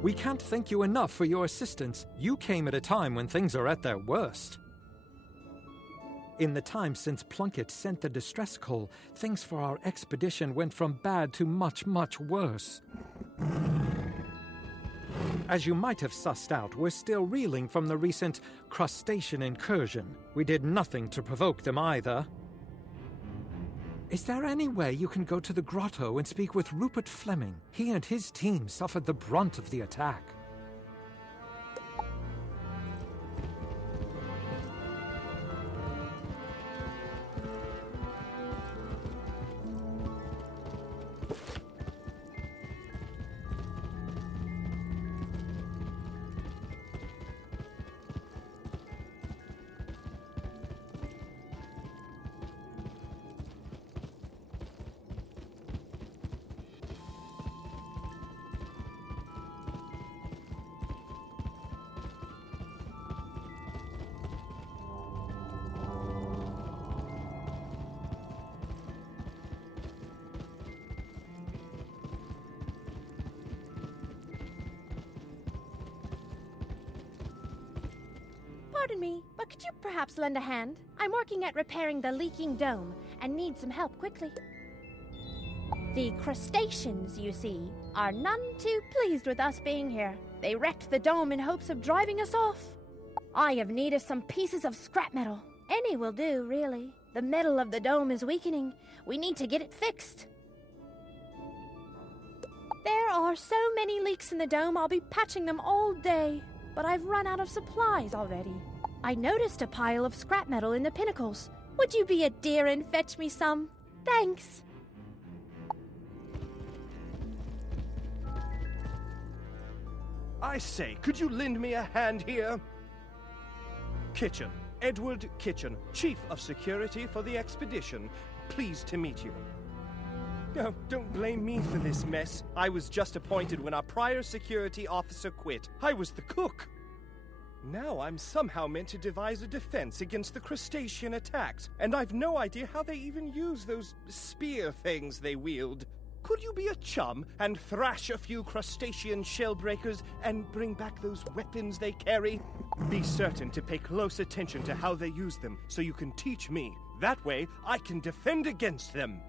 We can't thank you enough for your assistance. You came at a time when things are at their worst. In the time since Plunkett sent the distress call, things for our expedition went from bad to much, much worse. As you might have sussed out, we're still reeling from the recent crustacean incursion. We did nothing to provoke them either. Is there any way you can go to the Grotto and speak with Rupert Fleming? He and his team suffered the brunt of the attack. Pardon me, but could you perhaps lend a hand? I'm working at repairing the leaking dome and need some help quickly. The Crustaceans, you see, are none too pleased with us being here. They wrecked the dome in hopes of driving us off. I have need of some pieces of scrap metal. Any will do, really. The metal of the dome is weakening. We need to get it fixed. There are so many leaks in the dome, I'll be patching them all day. But I've run out of supplies already. I noticed a pile of scrap metal in the pinnacles. Would you be a dear and fetch me some? Thanks. I say, could you lend me a hand here? Kitchen. Edward Kitchen, Chief of Security for the expedition. Pleased to meet you. No, don't blame me for this mess. I was just appointed when our prior security officer quit. I was the cook. Now I'm somehow meant to devise a defense against the crustacean attacks, and I've no idea how they even use those spear things they wield. Could you be a chum and thrash a few crustacean shellbreakers and bring back those weapons they carry? Be certain to pay close attention to how they use them so you can teach me. That way, I can defend against them.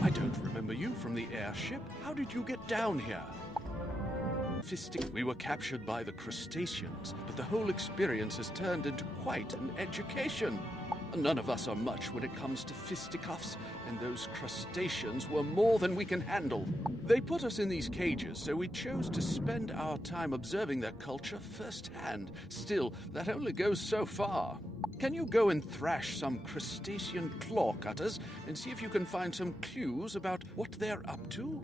I don't remember you from the airship. How did you get down here? We were captured by the Crustaceans, but the whole experience has turned into quite an education. None of us are much when it comes to fisticuffs, and those crustaceans were more than we can handle. They put us in these cages, so we chose to spend our time observing their culture firsthand. Still, that only goes so far. Can you go and thrash some Crustacean Clawcutters and see if you can find some clues about what they're up to?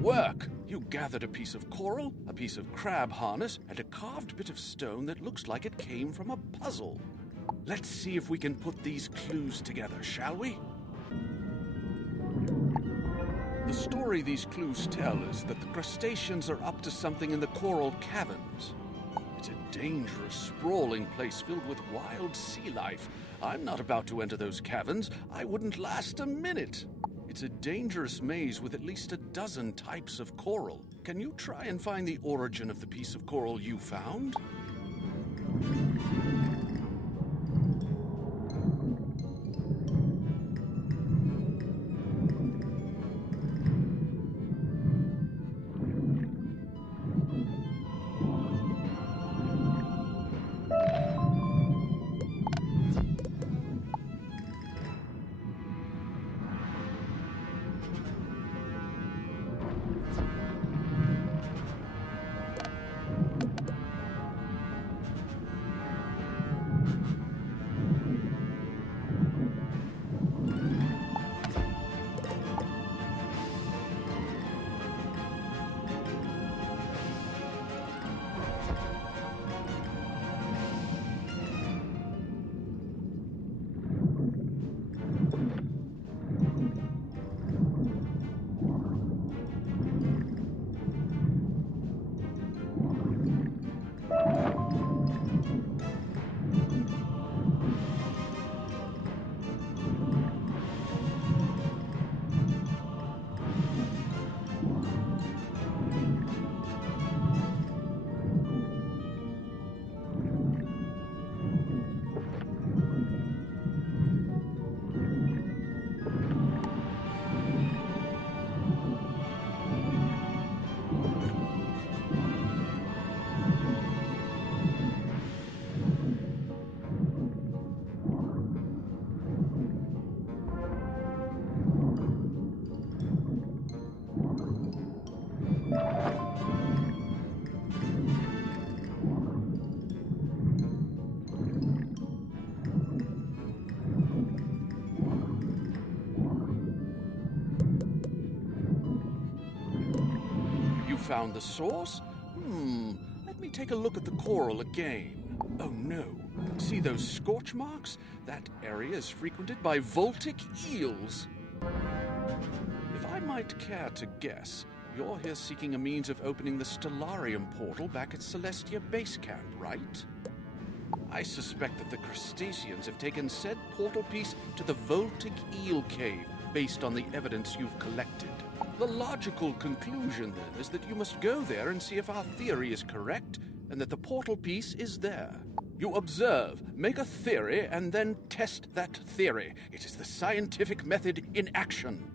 work! You gathered a piece of coral, a piece of crab harness, and a carved bit of stone that looks like it came from a puzzle. Let's see if we can put these clues together, shall we? The story these clues tell is that the crustaceans are up to something in the coral caverns. It's a dangerous, sprawling place filled with wild sea life. I'm not about to enter those caverns. I wouldn't last a minute. It's a dangerous maze with at least a dozen types of coral. Can you try and find the origin of the piece of coral you found? Found the source? Let me take a look at the coral again. Oh no. See those scorch marks? That area is frequented by Voltic Eels. If I might care to guess, you're here seeking a means of opening the Stellarium portal back at Celestia base camp, right? I suspect that the Crustaceans have taken said portal piece to the Voltic Eel cave based on the evidence you've collected. The logical conclusion, then, is that you must go there and see if our theory is correct, and that the portal piece is there. You observe, make a theory, and then test that theory. It is the scientific method in action.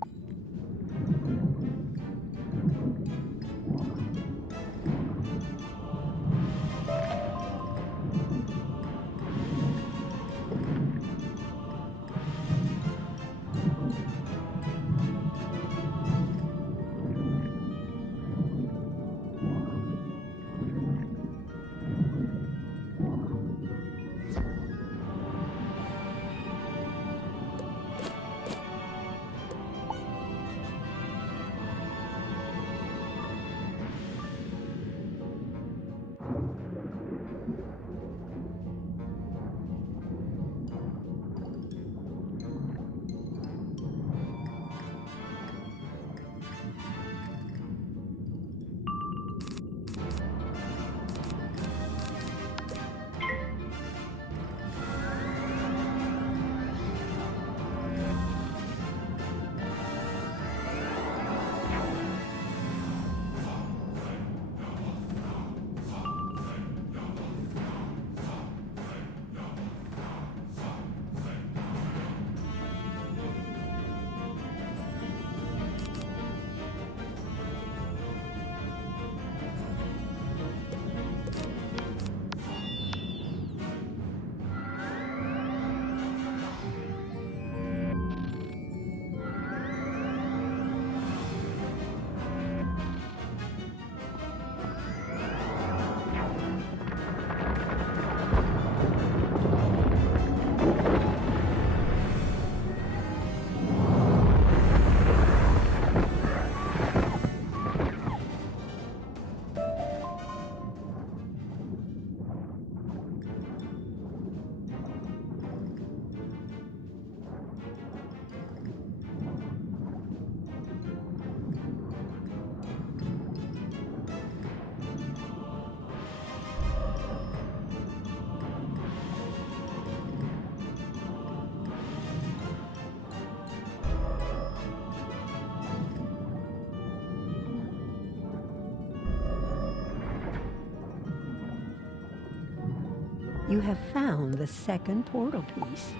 You have found the second portal piece.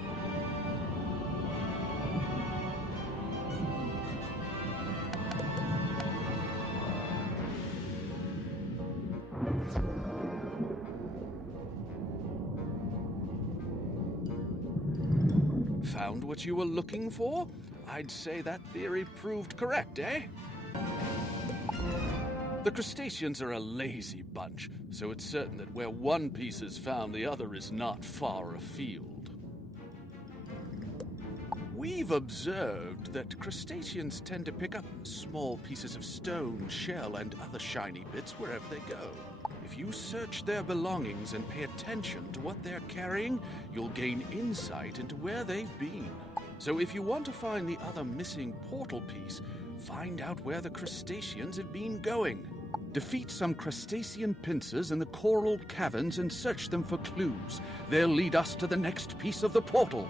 Found what you were looking for? I'd say that theory proved correct, eh? The Crustaceans are a lazy bunch, so it's certain that where one piece is found, the other is not far afield. We've observed that Crustaceans tend to pick up small pieces of stone, shell, and other shiny bits wherever they go. If you search their belongings and pay attention to what they're carrying, you'll gain insight into where they've been. So if you want to find the other missing portal piece, find out where the Crustaceans have been going. Defeat some Crustacean Pincers in the coral caverns and search them for clues. They'll lead us to the next piece of the portal.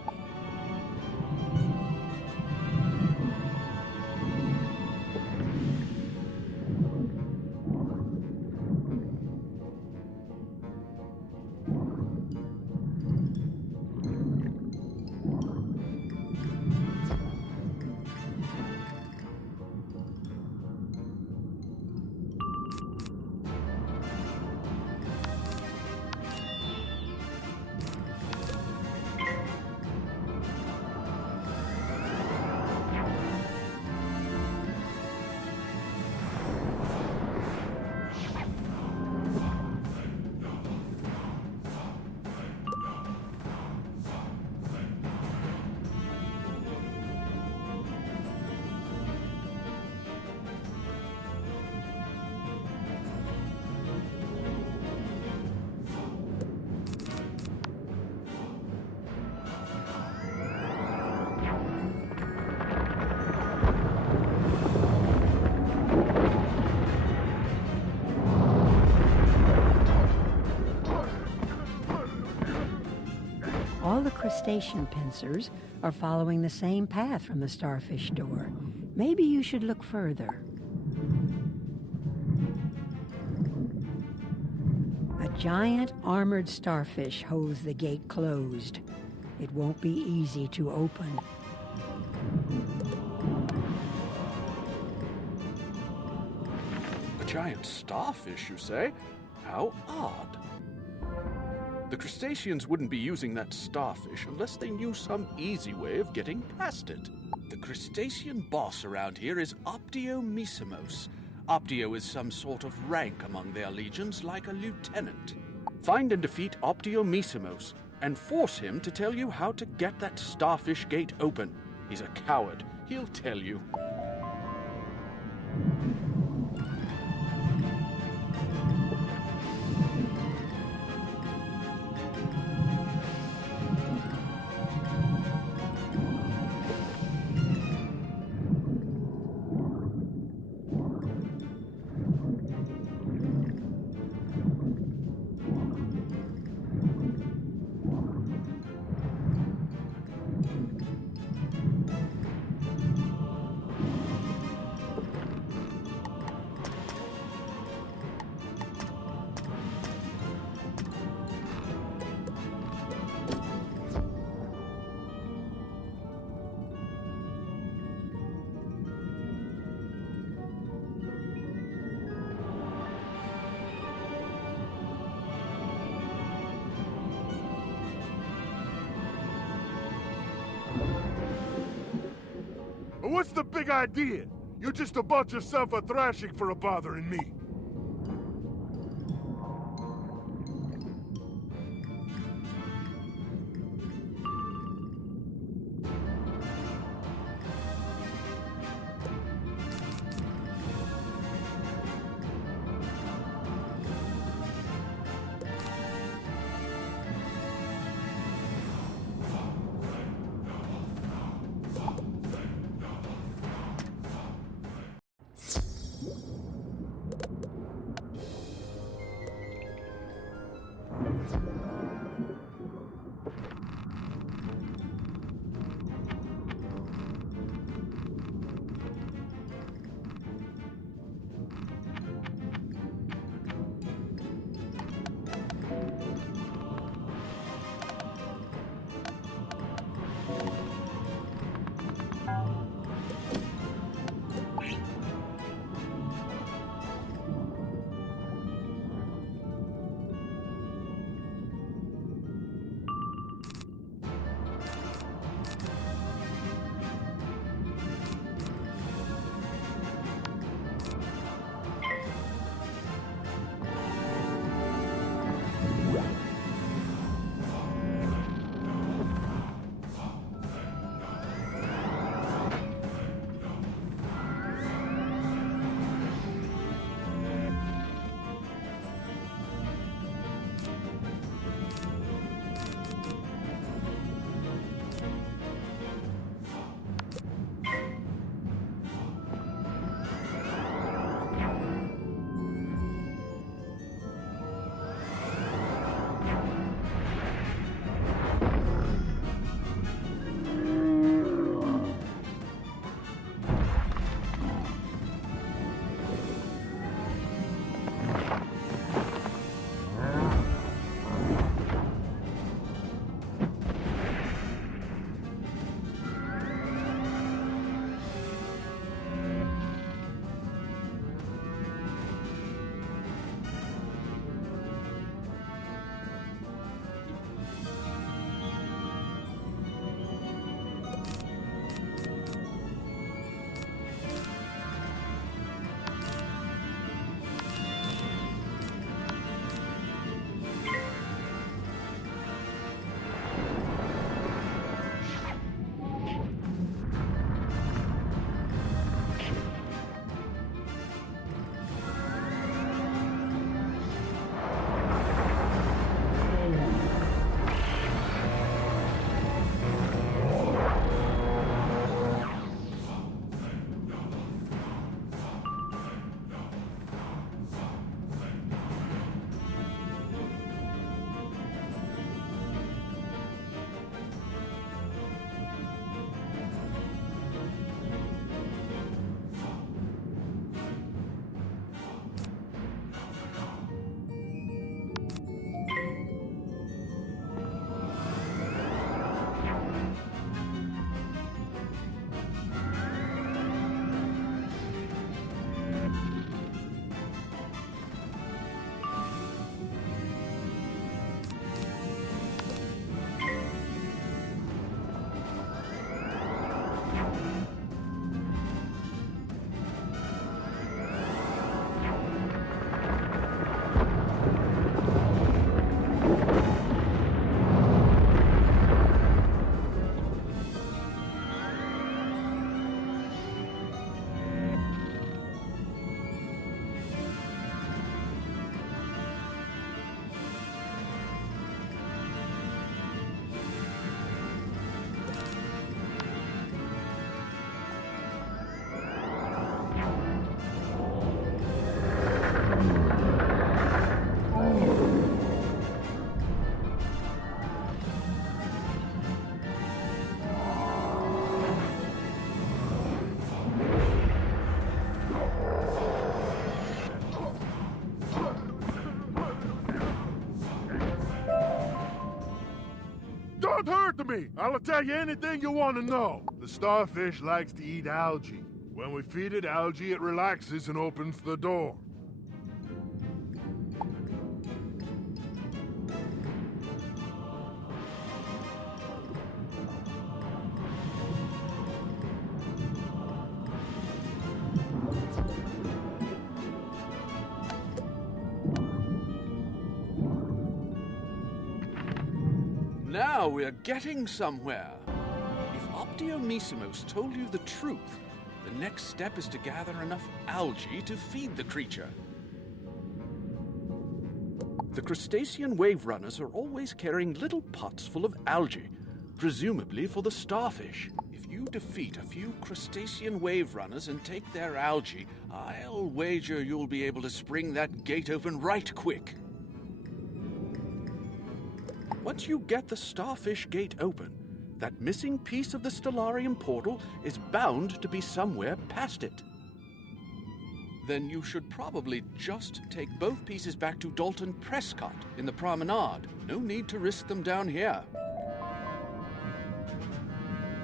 All the Crustacean Pincers are following the same path from the Starfish door. Maybe you should look further. A giant armored starfish holds the gate closed. It won't be easy to open. A giant starfish, you say? How odd. The Crustaceans wouldn't be using that starfish unless they knew some easy way of getting past it. The Crustacean boss around here is Optio Misemos. Optio is some sort of rank among their legions, like a lieutenant. Find and defeat Optio Misemos, and force him to tell you how to get that starfish gate open. He's a coward. He'll tell you. What's the big idea? You just bought yourself a thrashing for bothering me. Talk to me. I'll tell you anything you want to know. The starfish likes to eat algae. When we feed it algae, it relaxes and opens the door. Now we're getting somewhere. If Optio Misemos told you the truth, the next step is to gather enough algae to feed the creature. The Crustacean Waverunners are always carrying little pots full of algae, presumably for the starfish. If you defeat a few Crustacean Waverunners and take their algae, I'll wager you'll be able to spring that gate open right quick. Once you get the starfish gate open, that missing piece of the Stellarium portal is bound to be somewhere past it. Then you should probably just take both pieces back to Dalton Prescott in the promenade. No need to risk them down here.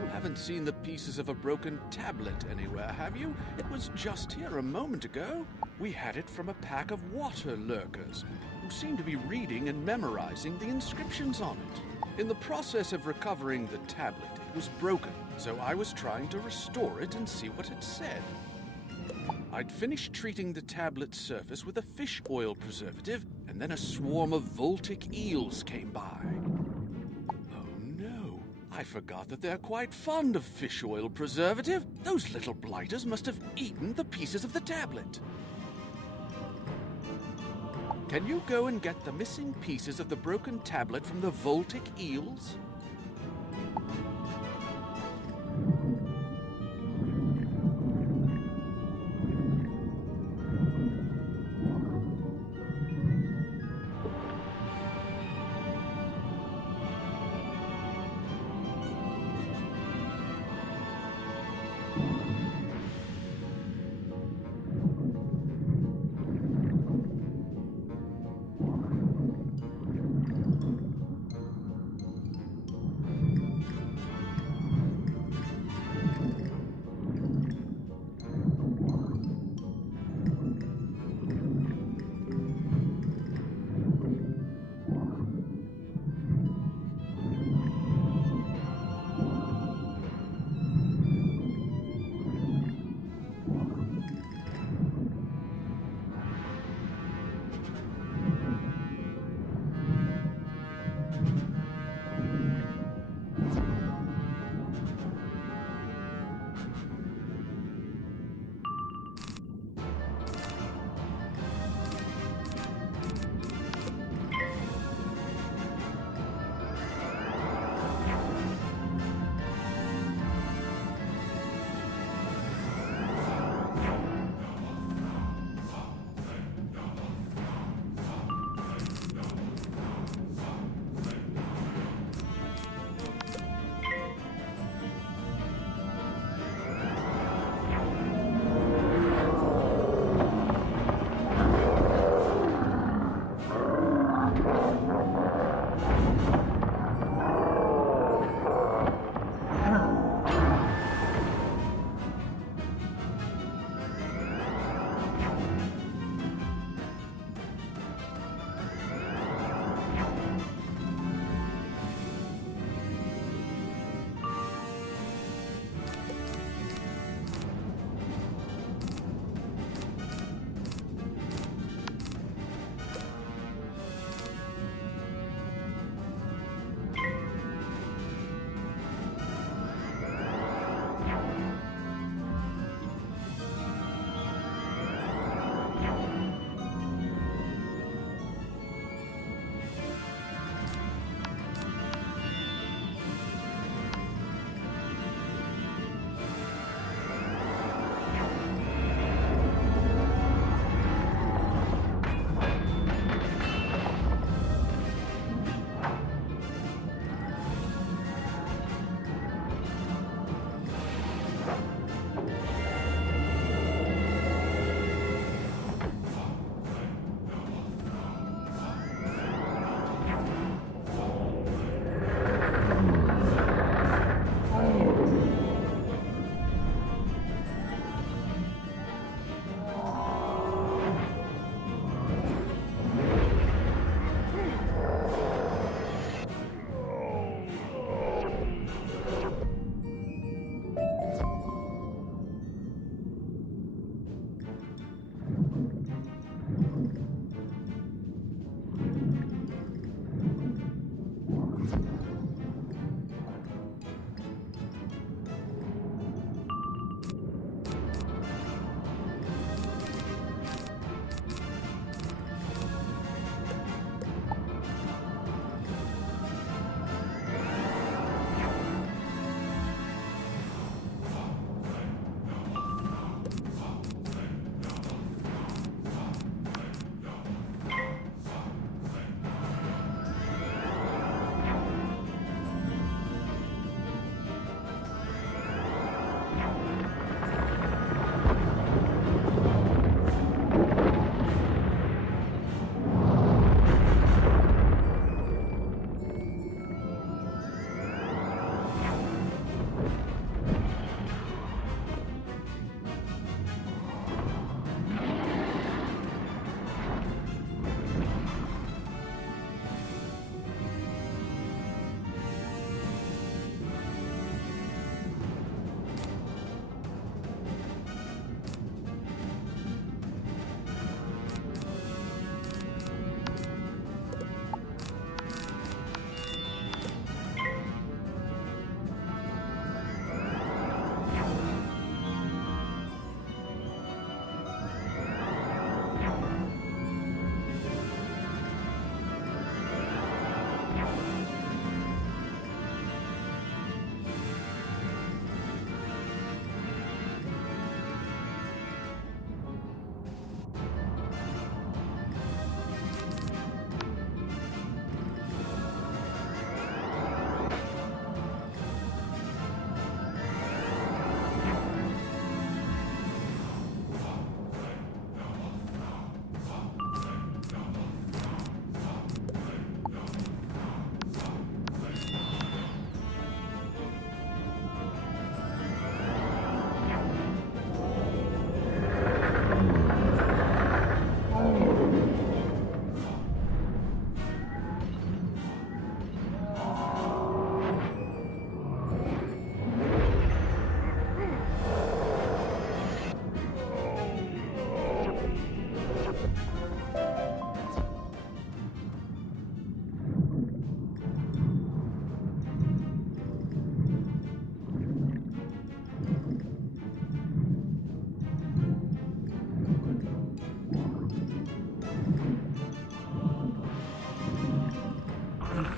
You haven't seen the pieces of a broken tablet anywhere, have you? It was just here a moment ago. We had it from a pack of water lurkers who seemed to be reading and memorizing the inscriptions on it. In the process of recovering the tablet, it was broken, so I was trying to restore it and see what it said. I'd finished treating the tablet's surface with a fish oil preservative, and then a swarm of Voltic Eels came by. Oh no, I forgot that they're quite fond of fish oil preservative. Those little blighters must have eaten the pieces of the tablet. Can you go and get the missing pieces of the broken tablet from the Voltic Eels?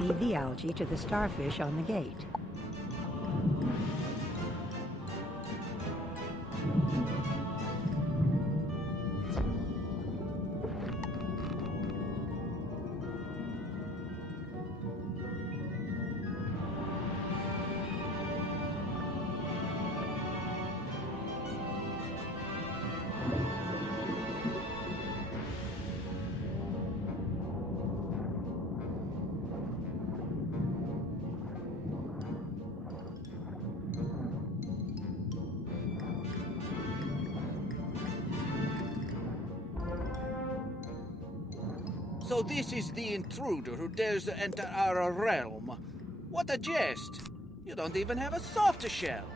feed the algae to the starfish on the gate. So this is the intruder who dares to enter our realm. What a jest! You don't even have a soft shell.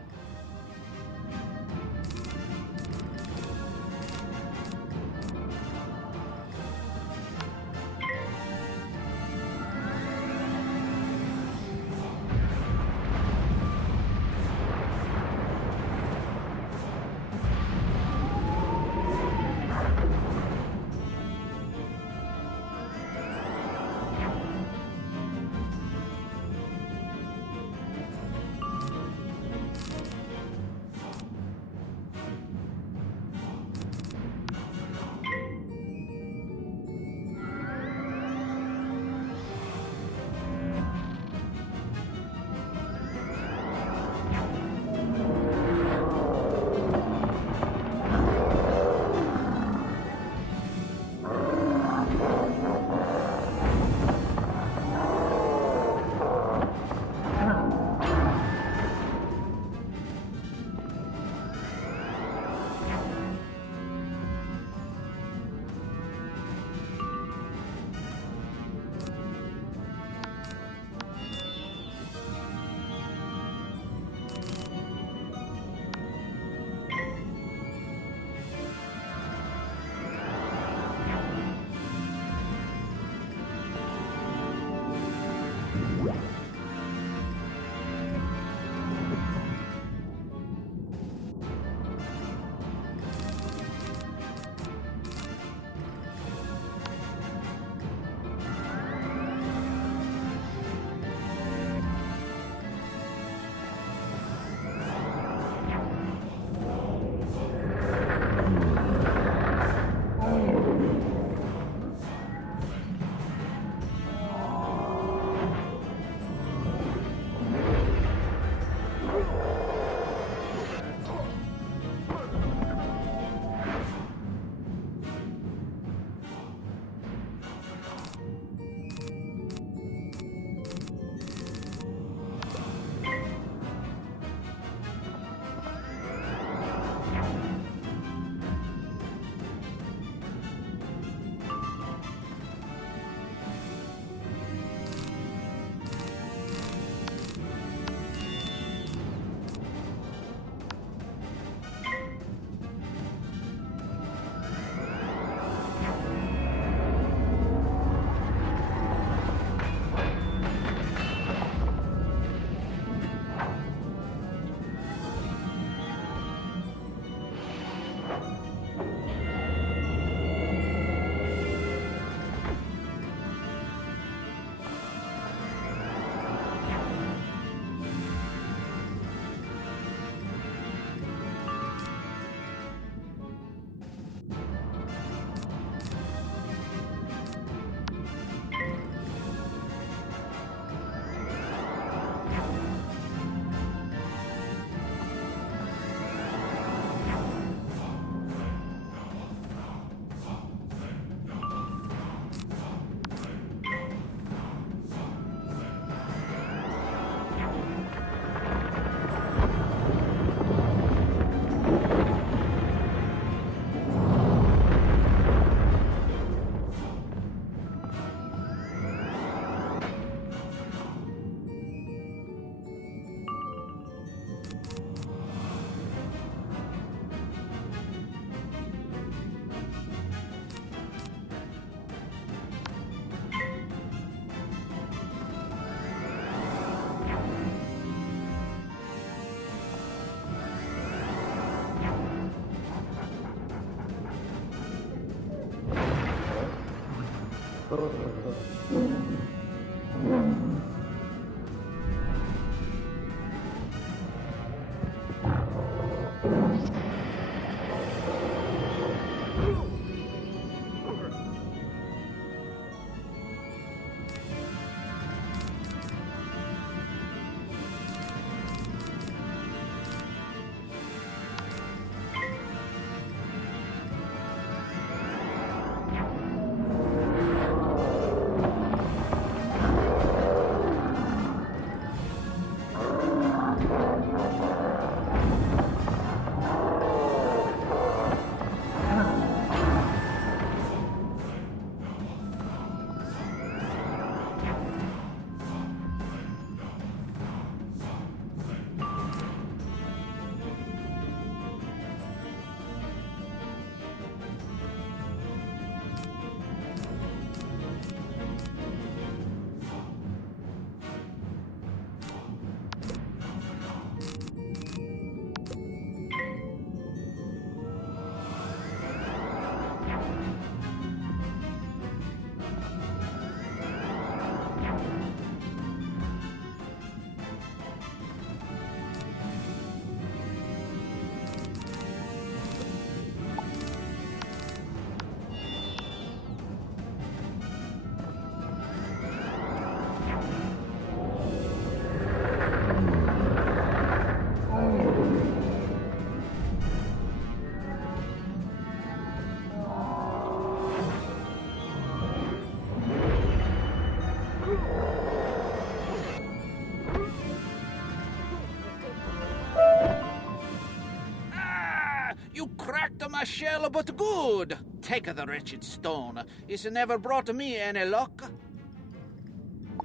You cracked my shell, but good. Take the wretched stone. It's never brought me any luck.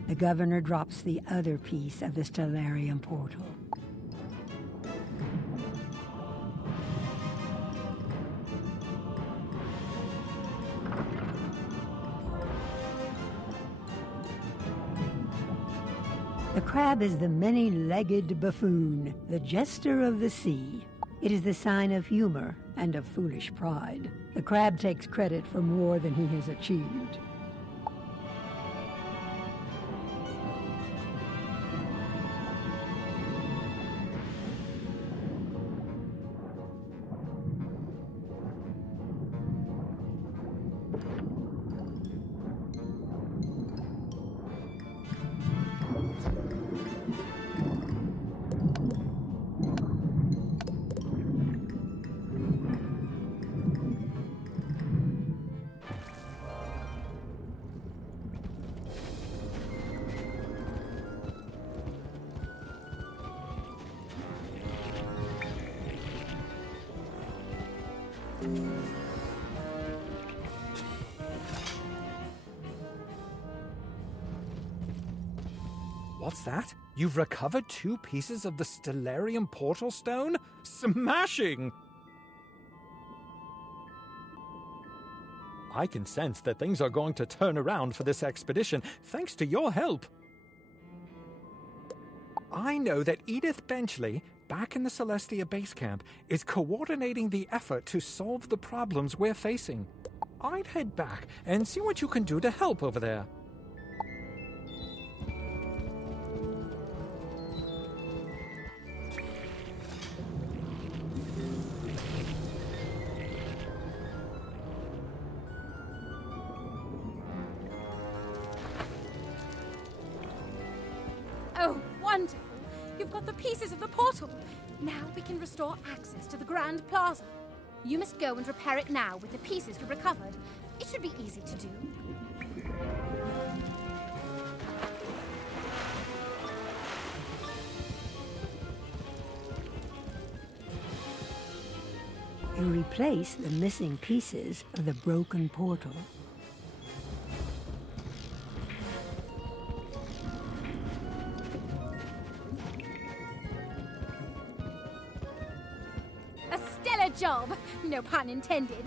The governor drops the other piece of the Stellarium portal. The crab is the many-legged buffoon, the jester of the sea. It is the sign of humor and of foolish pride. The crab takes credit for more than he has achieved. What's that? You've recovered 2 pieces of the Stellarium portal stone? Smashing! I can sense that things are going to turn around for this expedition, thanks to your help. I know that Edith Benchley, back in the Celestia base camp, is coordinating the effort to solve the problems we're facing. I'd head back and see what you can do to help over there. Oh, wonderful! You've got the pieces of the portal. Now we can restore access to the Grand Plaza. You must go and repair it now with the pieces you recovered. It should be easy to do. You replace the missing pieces of the broken portal. A stellar job! No pun intended.